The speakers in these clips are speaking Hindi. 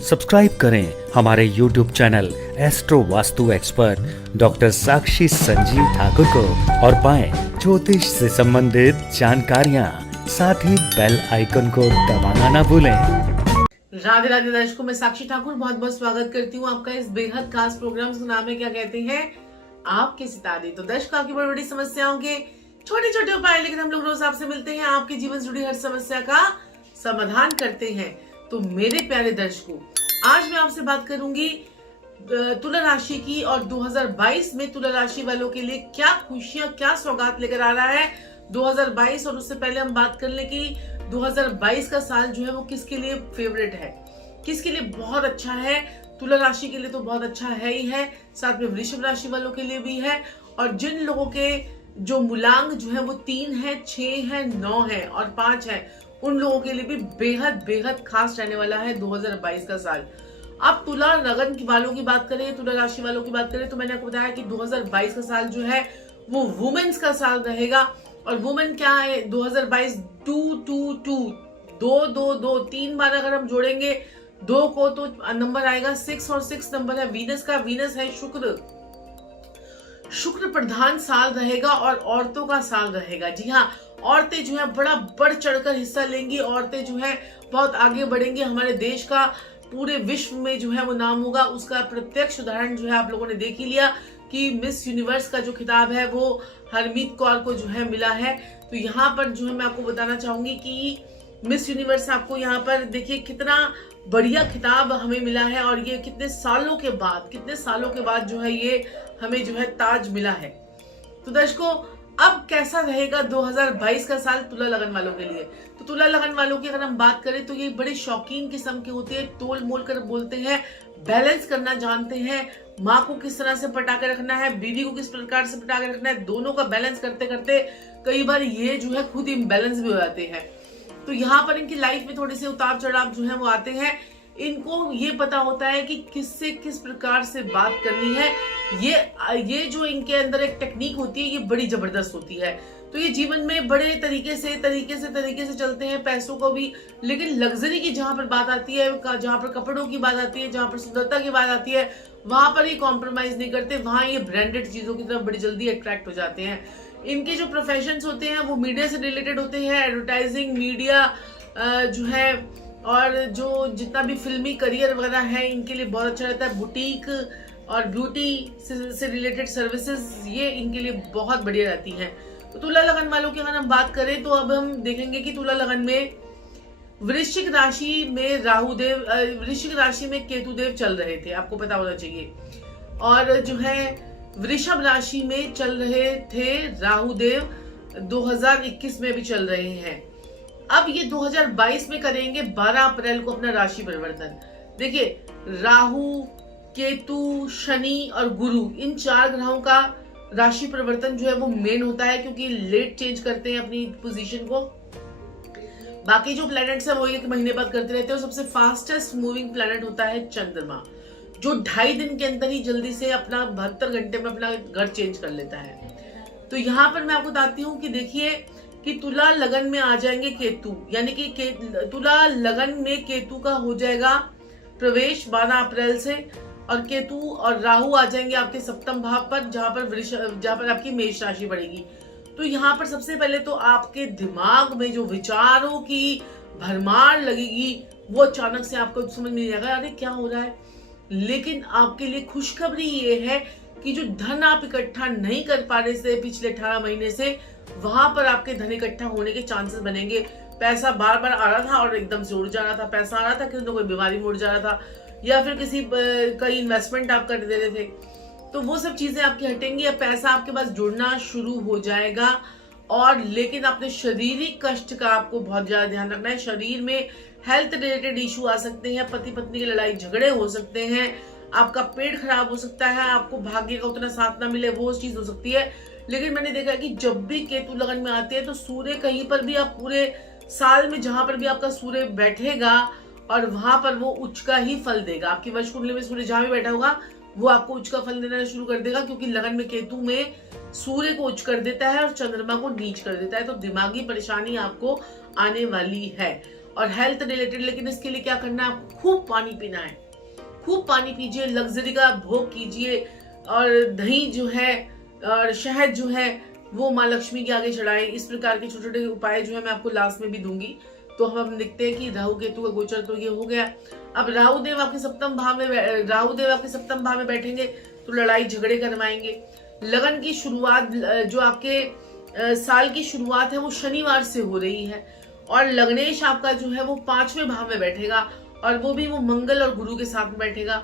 सब्सक्राइब करें हमारे YouTube channel astro Vastu expert doctor Sakshi Sanjeev Thakur को और पाएं ज्योतिष से संबंधित जानकारियां। साथ ही बेल आइकन को दबाना ना भूलें। राधे राधे दर्शकों, मैं साक्षी ठाकुर बहुत बहुत स्वागत करती हूँ आपका इस बेहद खास प्रोग्राम। जिसका नाम है क्या कहते हैं, आपके सितारे। तो दर्शकों, आपकी बड़ी बड़ी समस्याओं के छोटे छोटे उपाय लेकर हम लोग रोज आपसे मिलते हैं, आपके जीवन से जुड़ी हर समस्या का समाधान करते हैं। तो मेरे प्यारे दर्शकों, आज मैं आपसे बात करूंगी तुला राशि की, और 2022 में तुला राशि वालों के लिए क्या खुशियां, क्या सौगात लेकर आ रहा है 2022। और उससे पहले हम बात कर लें कि 2022 का साल जो है वो किसके लिए फेवरेट है, किसके लिए बहुत अच्छा है। तुला राशि के लिए तो बहुत अच्छा है ही है, साथ में वृषभ राशि वालों के लिए भी है। और जिन लोगों के जो मूलांक जो है वो 3 है, 6 है, 9 है और 5 है, उन लोगों के लिए भी बेहद बेहद खास रहने वाला है 2022 का साल। अब तुला लगन वालों की बात करें, तुला राशि वालों की बात करें, तो मैंने आपको बताया कि 2022 का साल जो है वो वुमेन्स का साल रहेगा। और वुमेन क्या है, 2022 222 2 2 2 3 बार अगर हम जोड़ेंगे 2 को तो नंबर आएगा 6, और 6 नंबर है वीनस का। वीनस है शुक्र प्रधान साल रहेगा और औरतों का साल रहेगा। जी हाँ, औरतें जो है बड़ा बढ़ चढ़कर हिस्सा लेंगी, औरतें जो है बहुत आगे बढ़ेंगी। हमारे देश का पूरे विश्व में जो है वो नाम होगा। उसका प्रत्यक्ष उदाहरण जो है आप लोगों ने देख ही लिया कि मिस यूनिवर्स का जो खिताब है वो हरमीत कौर को जो है मिला है। तो यहाँ पर जो है मैं आपको बताना चाहूंगी कि मिस यूनिवर्स आपको यहाँ पर देखिए कितना बढ़िया खिताब हमें मिला है, और ये कितने सालों के बाद जो है ये हमें जो है ताज मिला है। तो दर्शकों, अब कैसा रहेगा 2022 का साल तुला लगन वालों के लिए। तो तुला लगन वालों की अगर हम बात करें तो ये बड़े शौकीन किस्म के होते हैं, तोल मोल कर बोलते हैं, बैलेंस करना जानते हैं। माँ को किस तरह से पटा के रखना है, बीवी को किस प्रकार से पटा के रखना है, दोनों का बैलेंस करते करते कई बार ये जो है खुद इम्बैलेंस भी हो जाते हैं। तो यहाँ पर इनकी लाइफ में थोड़े से उतार चढ़ाव जो है वो आते हैं। इनको ये पता होता है कि किससे किस प्रकार से बात करनी है। ये जो इनके अंदर एक टेक्निक होती है, ये बड़ी जबरदस्त होती है। तो ये जीवन में बड़े तरीके से चलते हैं, पैसों को भी। लेकिन लग्जरी की जहां पर बात आती है, जहां पर कपड़ों की बात आती है, जहां पर सुंदरता की बात आती है, वहां पर ये कॉम्प्रोमाइज नहीं करते। वहां ये ब्रांडेड चीजों की तरफ बड़ी जल्दी अट्रैक्ट हो जाते हैं। इनके जो प्रोफेशंस होते हैं वो मीडिया से रिलेटेड होते हैं, एडवर्टाइजिंग, मीडिया जो है, और जो जितना भी फिल्मी करियर वगैरह है इनके लिए बहुत अच्छा रहता है। बुटीक और ब्यूटी से रिलेटेड सर्विसेज ये इनके लिए बहुत बढ़िया रहती हैं। तो तुला लगन वालों की अगर हम बात करें तो अब हम देखेंगे कि तुला लगन में वृश्चिक राशि में राहुदेव, वृश्चिक राशि में केतुदेव चल रहे थे, आपको पता होना चाहिए। और जो है वृषभ राशि में चल रहे थे राहुदेव, 2021 में भी चल रहे हैं। अब ये 2022 में करेंगे 12 अप्रैल को अपना राशि परिवर्तन। देखिए, राहु, केतु, शनि और गुरु, इन 4 ग्रहों का राशि परिवर्तन जो है वो मेन होता है, क्योंकि लेट चेंज करते हैं अपनी पोजीशन को। बाकी जो प्लैनेट्स है वो 1 महीने बाद करते रहते हैं। और सबसे फास्टेस्ट मूविंग प्लैनेट होता है चंद्रमा, जो 2.5 दिन के अंदर ही जल्दी से अपना 72 घंटे में अपना घर चेंज कर लेता है। तो यहाँ पर मैं आपको बताती हूँ कि देखिए कि तुला लगन में आ जाएंगे केतु, यानी कि तुला लगन में केतु का हो जाएगा प्रवेश 12 अप्रैल से। और केतु और राहु आ जाएंगे आपके सप्तम भाव पर, जहां पर आपकी मेष राशि बढ़ेगी। तो यहाँ पर सबसे पहले तो आपके दिमाग में जो विचारों की भरमार लगेगी वो अचानक से आपको समझ में नहीं आएगा अरे क्या हो रहा है। लेकिन आपके लिए खुशखबरी ये है कि जो धन आप इकट्ठा नहीं कर पा रहे थे पिछले 18 महीने से, वहां पर आपके धन इकट्ठा होने के चांसेस बनेंगे। पैसा बार बार आ रहा था और एकदम से उड़ जा रहा था, पैसा आ रहा था किसी ने कोई बीमारी में उड़ जा रहा था, या फिर किसी कई इन्वेस्टमेंट आप कर दे रहे थे, तो वो सब चीजें आपकी हटेंगी। अब पैसा आपके पास जुड़ना शुरू हो जाएगा। और लेकिन अपने शारीरिक कष्ट का आपको बहुत ज्यादा ध्यान रखना है। शरीर में हेल्थ रिलेटेड इशू आ सकते हैं, पति पत्नी की लड़ाई झगड़े हो सकते हैं, आपका पेट खराब हो सकता है, आपको भाग्य का उतना साथ ना मिले, वो चीज हो सकती है। लेकिन मैंने देखा कि जब भी केतु लगन में आते हैं तो सूर्य कहीं पर भी, आप पूरे साल में जहां पर भी आपका सूर्य बैठेगा और वहां पर वो उच्च का ही फल देगा। आपकी वर्ष कुंडली में सूर्य जहां भी बैठा होगा वो आपको उच्च का फल देना शुरू कर देगा, क्योंकि लगन में केतु में सूर्य को उच्च कर देता है और चंद्रमा को नीच कर देता है। तो दिमागी परेशानी आपको आने वाली है। और हेल्थ रिलेटेड। लेकिन इसके लिए क्या करना है, आपको खूब पानी पीना है, खूब पानी पीजिए, लग्जरी का भोग कीजिए, और दही जो है और शहद जो है वो माँ लक्ष्मी के आगे चढ़ाएं। इस प्रकार के छोटे छोटे उपाय जो है मैं आपको लास्ट में भी दूंगी। तो हम देखते हैं कि राहु केतु का गोचर तो ये हो गया। अब राहु देव आपके सप्तम भाव में बैठेंगे तो लड़ाई झगड़े करवाएंगे। लगन की शुरुआत, जो आपके साल की शुरुआत है वो शनिवार से हो रही है, और लग्नेश आपका जो है वो 5वें भाव में बैठेगा, और वो भी वो मंगल और गुरु के साथ में बैठेगा।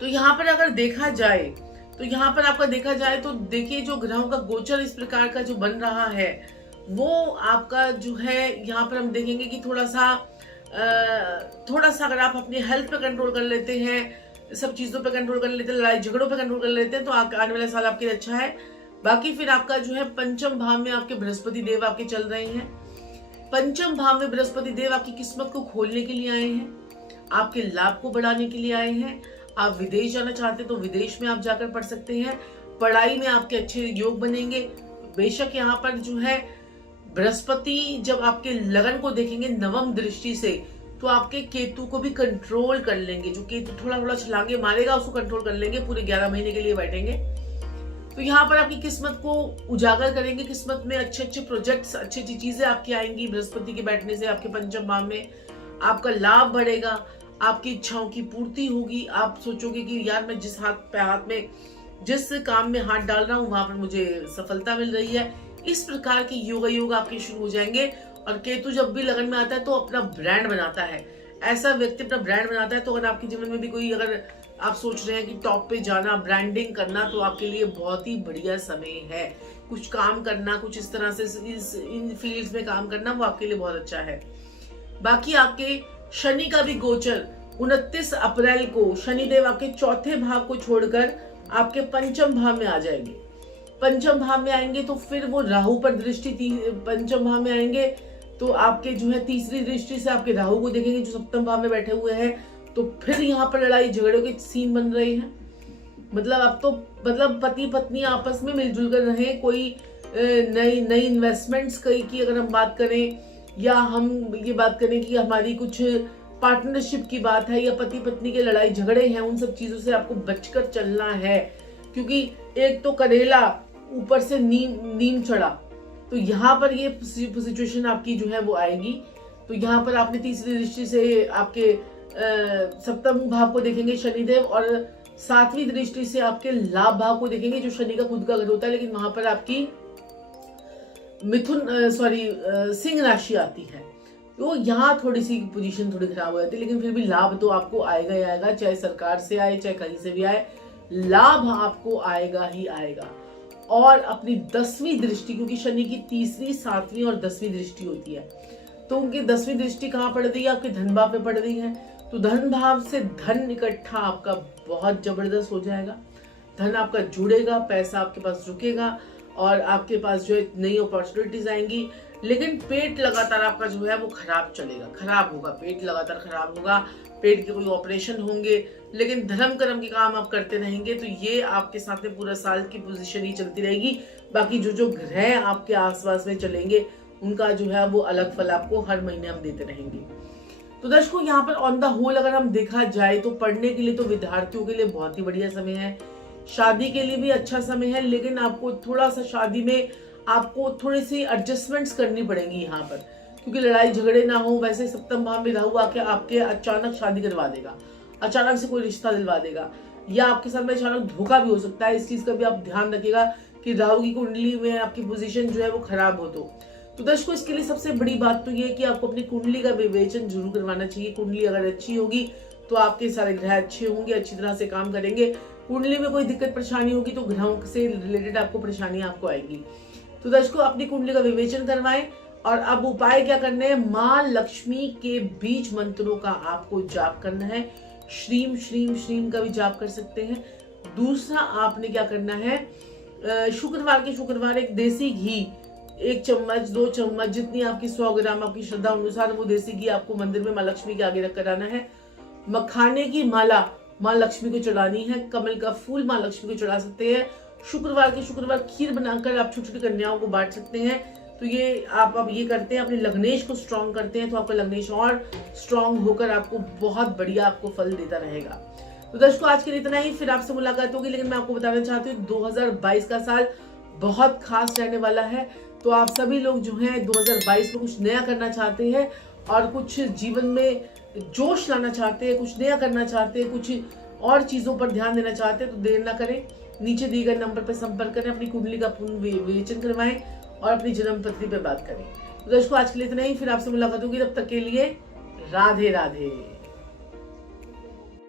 तो यहाँ पर अगर देखा जाए तो यहाँ पर आपका देखा जाए तो देखिए, जो ग्रहों का गोचर इस प्रकार का जो बन रहा है वो आपका जो है, यहाँ पर हम देखेंगे कि थोड़ा सा अगर आप अपनी हेल्थ पे कंट्रोल कर लेते हैं, सब चीजों पे कंट्रोल कर लेते हैं, लड़ाई झगड़ों पे कंट्रोल कर लेते हैं, तो आने वाला साल आपके लिए अच्छा है। बाकी फिर आपका जो है पंचम भाव में आपके बृहस्पति देव आपके चल रहे हैं। पंचम भाव में बृहस्पति देव आपकी किस्मत को खोलने के लिए आए हैं, आपके लाभ को बढ़ाने के लिए आए हैं। आप विदेश जाना चाहते हैं तो विदेश में आप जाकर पढ़ सकते हैं, पढ़ाई में आपके अच्छे योग बनेंगे। बेशक यहाँ पर जो है बृहस्पति जब आपके लगन को देखेंगे नवम दृष्टि से, तो आपके केतु को भी कंट्रोल कर लेंगे। जो केतु थोड़ा थोड़ा छलांगे मारेगा उसको कंट्रोल कर लेंगे, पूरे 11 महीने के लिए बैठेंगे। तो यहाँ पर आपकी किस्मत को उजागर करेंगे, किस्मत में अच्छे अच्छे प्रोजेक्ट्स, अच्छी अच्छी चीजें आपकी आएंगी। बृहस्पति के बैठने से आपके पंचम भाव में आपका लाभ बढ़ेगा, आपकी इच्छाओं की पूर्ति होगी। आप सोचोगे कि यार मैं जिस हाथ में जिस काम में हाथ डाल रहा हूँ वहां पर मुझे सफलता मिल रही है। इस प्रकार के योग आपके शुरू हो जाएंगे। और केतु जब भी लगन में आता है तो अपना ब्रांड बनाता है, ऐसा व्यक्ति अपना ब्रांड बनाता है। तो अगर आपके जीवन में भी कोई, अगर आप सोच रहे हैं कि टॉप पे जाना, ब्रांडिंग करना, तो आपके लिए बहुत ही बढ़िया समय है। कुछ काम करना, कुछ इस तरह से इन फील्ड्स में काम करना, वो आपके लिए बहुत अच्छा है। बाकी आपके शनि का भी गोचर 29 अप्रैल को शनिदेव आपके चौथे भाव को छोड़कर आपके पंचम भाव में आ जाएंगे। पंचम भाव में आएंगे तो फिर वो राहु पर दृष्टि, पंचम भाव में आएंगे तो आपके जो है तीसरी दृष्टि से आपके राहु को देखेंगे जो सप्तम भाव में बैठे हुए हैं। तो फिर यहाँ पर लड़ाई झगड़ों के सीन बन रहे हैं। मतलब अब तो पति पत्नी आपस में मिलजुल कर रहे, कोई नई इन्वेस्टमेंट्स की अगर हम बात करें, या हम ये बात करें कि हमारी कुछ पार्टनरशिप की बात है, या पति पत्नी के लड़ाई झगड़े हैं, उन सब चीजों से आपको बचकर चलना है। क्योंकि एक तो करेला ऊपर से नीम चढ़ा, तो यहाँ पर ये सिचुएशन आपकी जो है वो आएगी। तो यहाँ पर आपने तीसरी दृष्टि से आपके सप्तम भाव को देखेंगे शनिदेव, और 7वीं दृष्टि से आपके लाभ भाव को देखेंगे जो शनि का खुद का घर होता है। लेकिन वहां पर आपकी सिंह राशि आती है, तो यहाँ थोड़ी सी पोजीशन थोड़ी खराब हो जाती है। लेकिन फिर भी लाभ तो आपको आएगा ही आएगा, चाहे सरकार से आए चाहे कहीं से भी आए, लाभ आपको आएगा ही आएगा। और अपनी 10वीं दृष्टि, क्योंकि शनि की 3री, 7वीं और 10वीं दृष्टि होती है, तो उनकी 10वीं दृष्टि कहाँ पड़ रही है, आपके धन भाव पे पड़ रही है। तो धन भाव से धन इकट्ठा आपका बहुत जबरदस्त हो जाएगा, धन आपका जुड़ेगा, पैसा आपके पास रुकेगा, और आपके पास जो है नई अपॉर्चुनिटीज आएंगी। लेकिन पेट लगातार आपका जो है वो खराब होगा, पेट लगातार खराब होगा, पेट के कोई ऑपरेशन होंगे। लेकिन धर्म कर्म के काम आप करते रहेंगे तो ये आपके साथ में पूरा साल की पोजीशन ही चलती रहेगी। बाकी जो ग्रह आपके आसपास में चलेंगे उनका जो है वो अलग फल आपको हर महीने हम देते रहेंगे। तो दर्शकों, यहाँ पर ऑन द होल अगर हम देखा जाए तो पढ़ने के लिए तो विद्यार्थियों के लिए बहुत ही बढ़िया समय है, शादी के लिए भी अच्छा समय है। लेकिन आपको थोड़ा सा शादी में आपको थोड़ी सी एडजस्टमेंट्स करनी पड़ेंगी यहाँ पर, क्योंकि लड़ाई झगड़े ना हो। वैसे सप्तम भाव में राहु आके आपके अचानक शादी करवा देगा, अचानक से कोई रिश्ता दिलवा देगा, या आपके साथ में अचानक धोखा भी हो सकता है। इस चीज का भी आप ध्यान रखिएगा कि राहु की कुंडली में आपकी पोजीशन जो है वो खराब हो। तो दर्शकों, इसके लिए सबसे बड़ी बात तो ये है कि आपको अपनी कुंडली का विवेचन जरूर करवाना चाहिए। कुंडली अगर अच्छी होगी तो आपके सारे ग्रह अच्छे होंगे, अच्छी तरह से काम करेंगे। कुंडली में कोई दिक्कत परेशानी होगी तो ग्रहों से रिलेटेड आपको परेशानी आपको आएगी। तो दर्शकों, अपनी कुंडली का विवेचन करवाएं। और अब उपाय क्या करने हैं, माँ लक्ष्मी के बीज मंत्रों का आपको जाप करना है। श्रीम श्रीम श्रीम का भी जाप कर सकते हैं। दूसरा आपने क्या करना है, शुक्रवार एक देसी घी 1 चम्मच 2 चम्मच जितनी आपकी 100 ग्राम आपकी श्रद्धा अनुसार वो देसी घी आपको मंदिर में माँ लक्ष्मी के आगे रख कर आना है। मखाने की माला माँ लक्ष्मी को चढ़ानी है, कमल का फूल माँ लक्ष्मी को चढ़ा सकते हैं। शुक्रवार खीर बनाकर आप छोटी छोटी कन्याओं को बांट सकते हैं। तो ये आप अब ये करते हैं, अपने लग्नेश को स्ट्रांग करते हैं, तो आपका लग्नेश और स्ट्रांग होकर आपको बहुत बढ़िया आपको फल देता रहेगा। तो दर्शकों, आज के लिए इतना ही, फिर आपसे मुलाकात होगी। लेकिन मैं आपको बताना चाहती हूँ 2022 का साल बहुत खास रहने वाला है। तो आप सभी लोग जो हैं 2022 में कुछ नया करना चाहते हैं और कुछ जीवन में जोश लाना चाहते हैं, कुछ नया करना चाहते हैं, कुछ और चीज़ों पर ध्यान देना चाहते हैं, तो देर ना करें, नीचे दिए गए नंबर पर संपर्क करें, अपनी कुंडली का पूर्ण विवेचन करवाएं और अपनी जन्म पत्री पर बात करें। तो दर्शकों, आज के लिए इतना ही, फिर आपसे मुलाकात होगी। तब तक के लिए राधे राधे।